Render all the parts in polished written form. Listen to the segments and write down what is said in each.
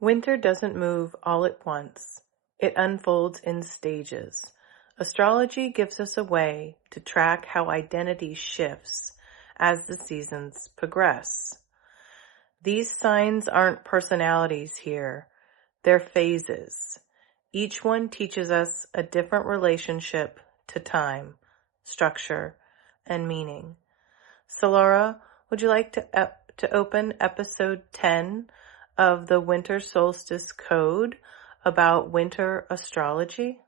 Winter doesn't move all at once. It unfolds in stages. Astrology gives us a way to track how identity shifts as the seasons progress. These signs aren't personalities here. They're phases. Each one teaches us a different relationship to time, structure, and meaning. Solara, would you like to open episode 10 of the Winter Solstice Code about winter astrology?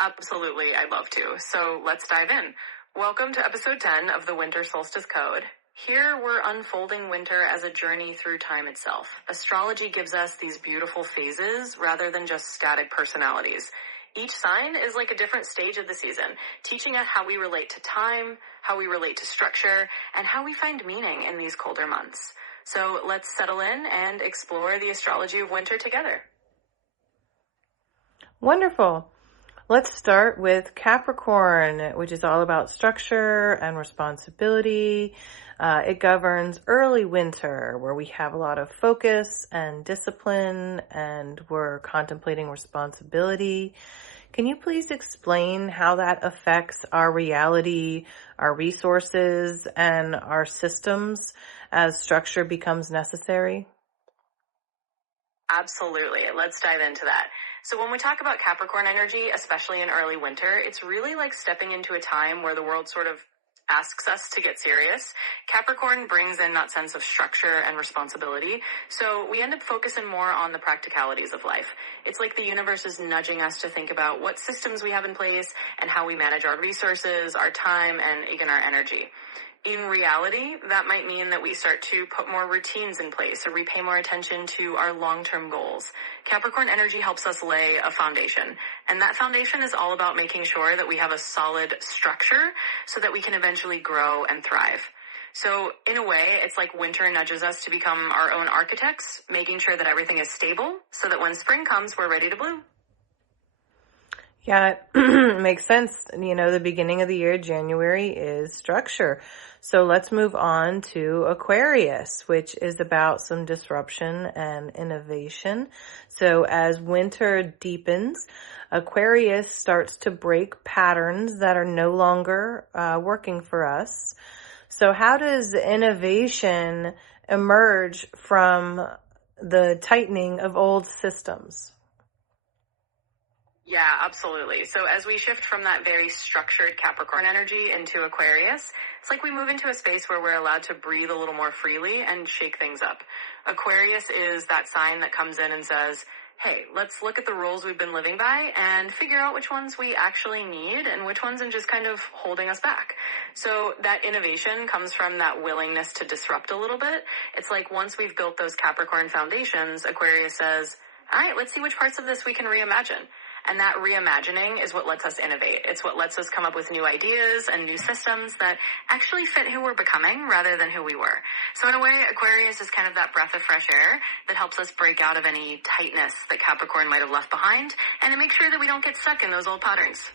Absolutely, I'd love to. So let's dive in. Welcome to episode 10 of the Winter Solstice Code. Here we're unfolding winter as a journey through time itself. Astrology gives us these beautiful phases rather than just static personalities. Each sign is like a different stage of the season, teaching us how we relate to time, how we relate to structure, and how we find meaning in these colder months. So let's settle in and explore the astrology of winter together. Wonderful. Let's start with Capricorn, which is all about structure and responsibility. It governs early winter, where we have a lot of focus and discipline, and we're contemplating responsibility. Can you please explain how that affects our reality, our resources, and our systems as structure becomes necessary? Absolutely. Let's dive into that. So when we talk about Capricorn energy, especially in early winter, it's really like stepping into a time where the world sort of asks us to get serious. Capricorn brings in that sense of structure and responsibility. So we end up focusing more on the practicalities of life. It's like the universe is nudging us to think about what systems we have in place and how we manage our resources, our time, and even our energy. In reality, that might mean that we start to put more routines in place or we pay more attention to our long-term goals. Capricorn energy helps us lay a foundation, and that foundation is all about making sure that we have a solid structure so that we can eventually grow and thrive. So in a way, it's like winter nudges us to become our own architects, making sure that everything is stable so that when spring comes, we're ready to bloom. Yeah, it makes sense. The beginning of the year, January, is structure. So let's move on to Aquarius, which is about some disruption and innovation. So as winter deepens, Aquarius starts to break patterns that are no longer working for us. So how does innovation emerge from the tightening of old systems? Yeah, absolutely. So as we shift from that very structured Capricorn energy into Aquarius, it's like we move into a space where we're allowed to breathe a little more freely and shake things up. Aquarius is that sign that comes in and says, hey, let's look at the rules we've been living by and figure out which ones we actually need and which ones are just kind of holding us back. So that innovation comes from that willingness to disrupt a little bit. It's like once we've built those Capricorn foundations, Aquarius says, all right, let's see which parts of this we can reimagine. And that reimagining is what lets us innovate. It's what lets us come up with new ideas and new systems that actually fit who we're becoming rather than who we were. So in a way, Aquarius is kind of that breath of fresh air that helps us break out of any tightness that Capricorn might have left behind and to make sure that we don't get stuck in those old patterns.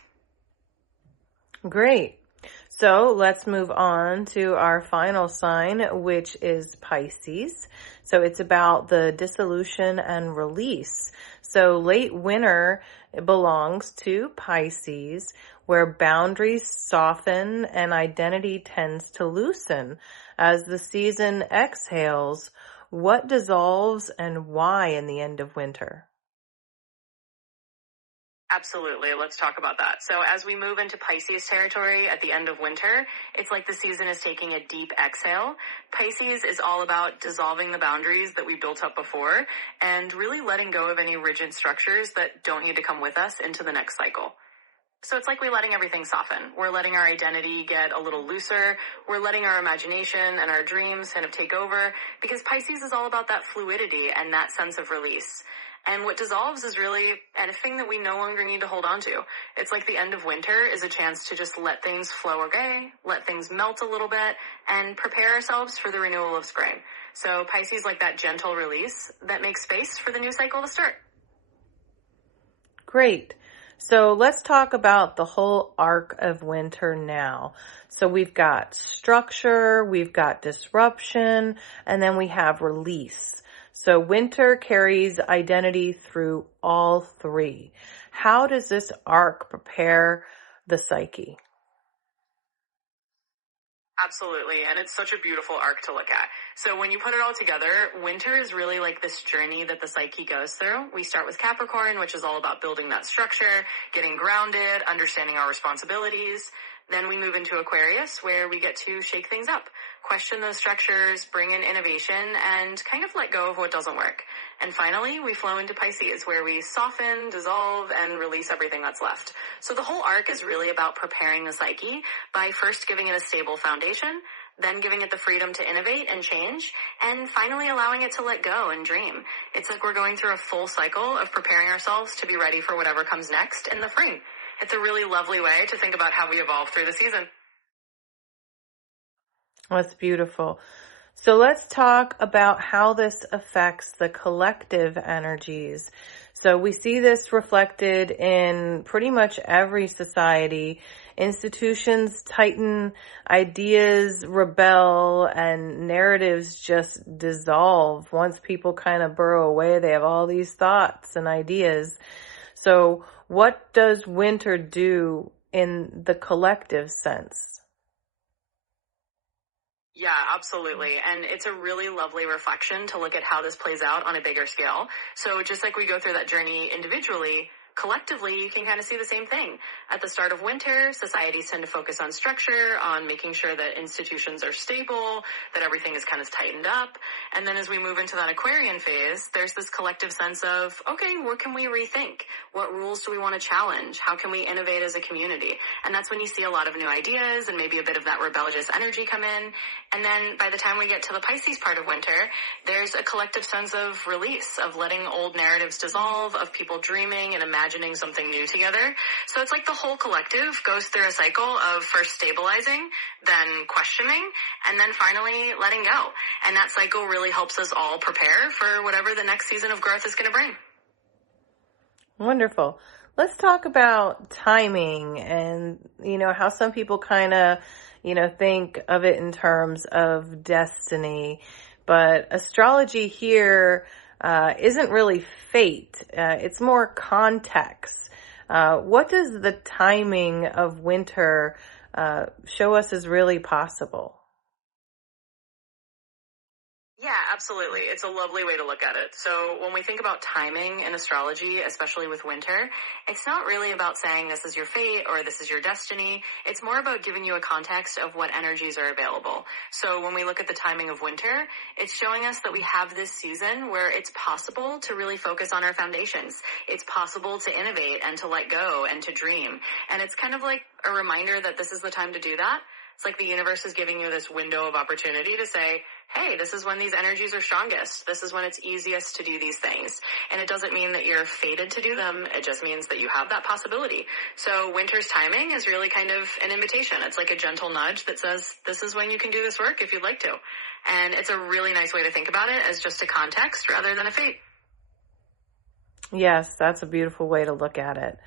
Great. So let's move on to our final sign, which is Pisces. So it's about the dissolution and release. So late winter belongs to Pisces, where boundaries soften and identity tends to loosen. As the season exhales, what dissolves and why in the end of winter? Absolutely. Let's talk about that. So as we move into Pisces territory at the end of winter, it's like the season is taking a deep exhale. Pisces is all about dissolving the boundaries that we built up before and really letting go of any rigid structures that don't need to come with us into the next cycle. So it's like we're letting everything soften. We're letting our identity get a little looser. We're letting our imagination and our dreams kind of take over because Pisces is all about that fluidity and that sense of release. And what dissolves is really anything that we no longer need to hold on to. It's like the end of winter is a chance to just let things flow away, let things melt a little bit, and prepare ourselves for the renewal of spring. So Pisces like that gentle release that makes space for the new cycle to start. Great. So let's talk about the whole arc of winter now. So we've got structure, we've got disruption, and then we have release. So winter carries identity through all three. How does this arc prepare the psyche? Absolutely, and it's such a beautiful arc to look at. So when you put it all together, winter is really like this journey that the psyche goes through. We start with Capricorn, which is all about building that structure, getting grounded, understanding our responsibilities. Then we move into Aquarius, where we get to shake things up, question those structures, bring in innovation, and kind of let go of what doesn't work. And finally, we flow into Pisces, where we soften, dissolve, and release everything that's left. So the whole arc is really about preparing the psyche by first giving it a stable foundation, then giving it the freedom to innovate and change, and finally allowing it to let go and dream. It's like we're going through a full cycle of preparing ourselves to be ready for whatever comes next in the spring. It's a really lovely way to think about how we evolve through the season. That's beautiful. So let's talk about how this affects the collective energies. So we see this reflected in pretty much every society. Institutions tighten, ideas rebel, and narratives just dissolve. Once people kind of burrow away, they have all these thoughts and ideas. So what does winter do in the collective sense? Yeah, absolutely. And it's a really lovely reflection to look at how this plays out on a bigger scale. So just like we go through that journey individually, collectively, you can kind of see the same thing. At the start of winter, societies tend to focus on structure, on making sure that institutions are stable, that everything is kind of tightened up. And then as we move into that Aquarian phase, there's this collective sense of, okay, what can we rethink? What rules do we want to challenge? How can we innovate as a community? And that's when you see a lot of new ideas and maybe a bit of that rebellious energy come in. And then by the time we get to the Pisces part of winter, there's a collective sense of release, of letting old narratives dissolve, of people dreaming and imagining something new together. So it's like the whole collective goes through a cycle of first stabilizing, then questioning, and then finally letting go. And that cycle really helps us all prepare for whatever the next season of growth is going to bring. Wonderful. Let's talk about timing and, how some people kind of, think of it in terms of destiny. But astrology here isn't really fate. It's more context. What does the timing of winter show us is really possible? Yeah, absolutely. It's a lovely way to look at it. So when we think about timing in astrology, especially with winter, it's not really about saying this is your fate or this is your destiny. It's more about giving you a context of what energies are available. So when we look at the timing of winter, it's showing us that we have this season where it's possible to really focus on our foundations. It's possible to innovate and to let go and to dream. And it's kind of like a reminder that this is the time to do that. It's like the universe is giving you this window of opportunity to say, hey, this is when these energies are strongest. This is when it's easiest to do these things. And it doesn't mean that you're fated to do them. It just means that you have that possibility. So winter's timing is really kind of an invitation. It's like a gentle nudge that says, this is when you can do this work if you'd like to. And it's a really nice way to think about it as just a context rather than a fate. Yes, that's a beautiful way to look at it.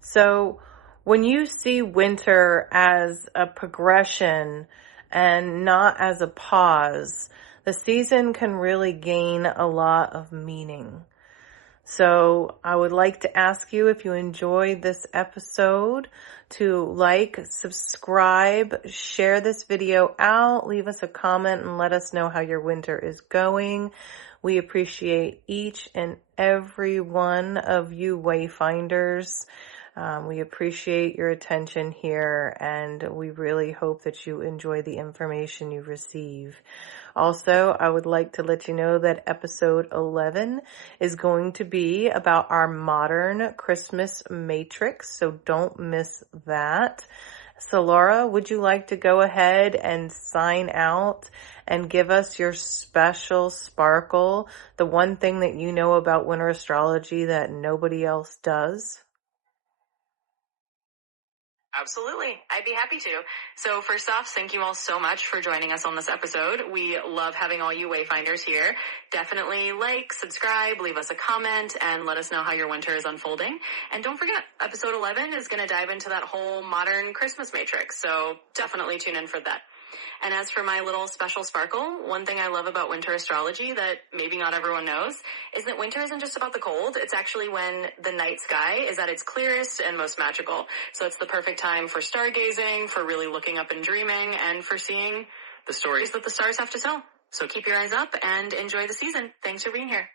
So when you see winter as a progression and not as a pause, the season can really gain a lot of meaning. So I would like to ask you, if you enjoyed this episode, to like, subscribe, share this video out, leave us a comment, and let us know how your winter is going. We appreciate each and every one of you wayfinders. We appreciate your attention here, and we really hope that you enjoy the information you receive. Also, I would like to let you know that episode 11 is going to be about our modern Christmas matrix, so don't miss that. Solara, would you like to go ahead and sign out and give us your special sparkle, the one thing that you know about winter astrology that nobody else does? Absolutely. I'd be happy to. So first off, thank you all so much for joining us on this episode. We love having all you wayfinders here. Definitely like, subscribe, leave us a comment, and let us know how your winter is unfolding. And don't forget, episode 11 is going to dive into that whole modern Christmas matrix. So definitely tune in for that. And as for my little special sparkle, one thing I love about winter astrology that maybe not everyone knows is that winter isn't just about the cold. It's actually when the night sky is at its clearest and most magical. So it's the perfect time for stargazing, for really looking up and dreaming, and for seeing the stories that the stars have to tell. So keep your eyes up and enjoy the season. Thanks for being here.